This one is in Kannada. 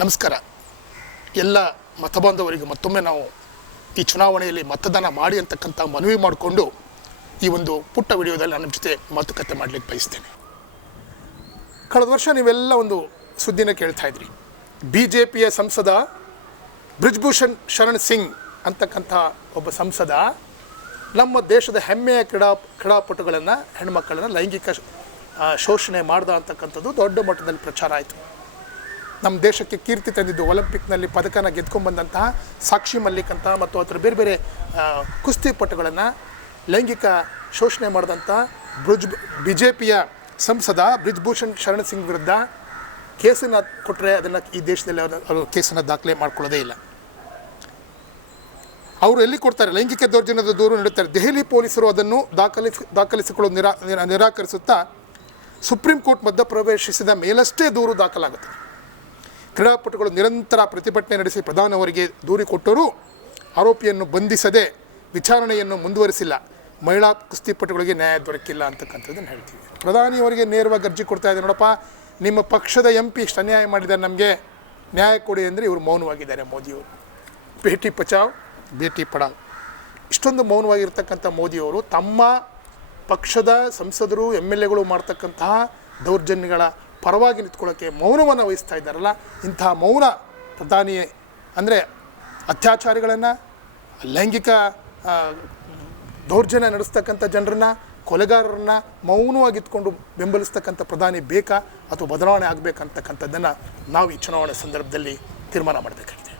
ನಮಸ್ಕಾರ. ಎಲ್ಲ ಮತಬಾಂಧವರಿಗೆ ಮತ್ತೊಮ್ಮೆ ನಾವು ಈ ಚುನಾವಣೆಯಲ್ಲಿ ಮತದಾನ ಮಾಡಿ ಅಂತಕ್ಕಂಥ ಮನವಿ ಮಾಡಿಕೊಂಡು ಈ ಒಂದು ಪುಟ್ಟ ವಿಡಿಯೋದಲ್ಲಿ ನನ್ನ ಜೊತೆ ಮಾತುಕತೆ ಮಾಡಲಿಕ್ಕೆ ಬಯಸ್ತೇನೆ. ಕಳೆದ ವರ್ಷ ನೀವೆಲ್ಲ ಒಂದು ಸುದ್ದಿನ ಕೇಳ್ತಾ ಇದ್ರಿ. ಬಿ ಜೆ ಪಿಯ ಸಂಸದ ಬ್ರಿಜ್ಭೂಷಣ್ ಶರಣ್ ಸಿಂಗ್ ಅಂತಕ್ಕಂಥ ಒಬ್ಬ ಸಂಸದ ನಮ್ಮ ದೇಶದ ಹೆಮ್ಮೆಯ ಕ್ರೀಡಾ ಕ್ರೀಡಾಪಟುಗಳನ್ನು ಹೆಣ್ಮಕ್ಕಳನ್ನು ಲೈಂಗಿಕ ಶೋಷಣೆ ಮಾಡ್ದ ಅಂತಕ್ಕಂಥದ್ದು ದೊಡ್ಡ ಮಟ್ಟದಲ್ಲಿ ಪ್ರಚಾರ ಆಯಿತು. ನಮ್ಮ ದೇಶಕ್ಕೆ ಕೀರ್ತಿ ತಂದಿದ್ದು ಒಲಿಂಪಿಕ್ನಲ್ಲಿ ಪದಕನ ಗೆದ್ಕೊಂಡ್ಬಂದಂತಹ ಸಾಕ್ಷಿ ಮಲ್ಲಿಕ್ ಅಂತ ಮತ್ತು ಅದರ ಬೇರೆ ಬೇರೆ ಕುಸ್ತಿಪಟುಗಳನ್ನು ಲೈಂಗಿಕ ಶೋಷಣೆ ಮಾಡಿದಂಥ ಬ್ರಿಜ್ ಬಿ ಜೆ ಪಿಯ ಸಂಸದ ಬ್ರಿಜ್ಭೂಷಣ್ ಶರಣ್ ಸಿಂಗ್ ವಿರುದ್ಧ ಕೇಸನ್ನು ಕೊಟ್ಟರೆ ಅದನ್ನು ಈ ದೇಶದಲ್ಲಿ ಅವರು ಕೇಸನ್ನು ದಾಖಲೆ ಮಾಡ್ಕೊಳ್ಳೋದೇ ಇಲ್ಲ. ಅವರು ಎಲ್ಲಿ ಕೊಡ್ತಾರೆ? ಲೈಂಗಿಕ ದೌರ್ಜನ್ಯದ ದೂರು ನೀಡುತ್ತಾರೆ. ದೆಹಲಿ ಪೊಲೀಸರು ಅದನ್ನು ದಾಖಲಿಸಿ ದಾಖಲಿಸಿಕೊಳ್ಳಲು ನಿರಾ, ನಿರಾ- ನಿರಾಕರಿಸುತ್ತಾ ಸುಪ್ರೀಂ ಕೋರ್ಟ್ ಮಧ್ಯ ಪ್ರವೇಶಿಸಿದ ಮೇಲಷ್ಟೇ ದೂರು ದಾಖಲಾಗುತ್ತೆ. ಕ್ರೀಡಾಪಟುಗಳು ನಿರಂತರ ಪ್ರತಿಭಟನೆ ನಡೆಸಿ ಪ್ರಧಾನಿ ಅವರಿಗೆ ದೂರಿ ಕೊಟ್ಟರೂ ಆರೋಪಿಯನ್ನು ಬಂಧಿಸದೆ ವಿಚಾರಣೆಯನ್ನು ಮುಂದುವರಿಸಿಲ್ಲ. ಮಹಿಳಾ ಕುಸ್ತಿಪಟುಗಳಿಗೆ ನ್ಯಾಯ ದೊರಕಿಲ್ಲ ಅಂತಕ್ಕಂಥದ್ದನ್ನು ಹೇಳ್ತೀವಿ. ಪ್ರಧಾನಿಯವರಿಗೆ ನೇರವಾಗಿ ಅರ್ಜಿ ಕೊಡ್ತಾ ಇದೆ ನೋಡಪ್ಪ, ನಿಮ್ಮ ಪಕ್ಷದ ಎಂ ಪಿ ಇಷ್ಟು ಅನ್ಯಾಯ ಮಾಡಿದ್ದಾರೆ. ನಮಗೆ ನ್ಯಾಯ ಕೊಡಿ ಅಂದರೆ ಇವರು ಮೌನವಾಗಿದ್ದಾರೆ ಮೋದಿಯವರು. ಭೇಟಿ ಪಚಾವ್, ಭೇಟಿ ಪಡಾವ್. ಇಷ್ಟೊಂದು ಮೌನವಾಗಿರ್ತಕ್ಕಂಥ ಮೋದಿಯವರು ತಮ್ಮ ಪಕ್ಷದ ಸಂಸದರು ಎಂ ಎಲ್ ಎಗಳು ಮಾಡ್ತಕ್ಕಂತಹ ದೌರ್ಜನ್ಯಗಳ ಪರವಾಗಿ ನಿಂತ್ಕೊಳ್ಳೋಕ್ಕೆ ಮೌನವನ್ನು ವಹಿಸ್ತಾ ಇದ್ದಾರಲ್ಲ ಇಂತಹ ಮೌನ ಪ್ರಧಾನಿ ಅಂದರೆ ಅತ್ಯಾಚಾರಿಗಳನ್ನು, ಲೈಂಗಿಕ ದೌರ್ಜನ್ಯ ನಡೆಸ್ತಕ್ಕಂಥ ಜನರನ್ನ, ಕೊಲೆಗಾರರನ್ನ ಮೌನವಾಗಿತ್ಕೊಂಡು ಬೆಂಬಲಿಸ್ತಕ್ಕಂಥ ಪ್ರಧಾನಿ ಬೇಕಾ ಅಥವಾ ಬದಲಾವಣೆ ಆಗಬೇಕಂತಕ್ಕಂಥದ್ದನ್ನು ನಾವು ಈ ಚುನಾವಣೆ ಸಂದರ್ಭದಲ್ಲಿ ತೀರ್ಮಾನ ಮಾಡಬೇಕಾಗಿದೆ.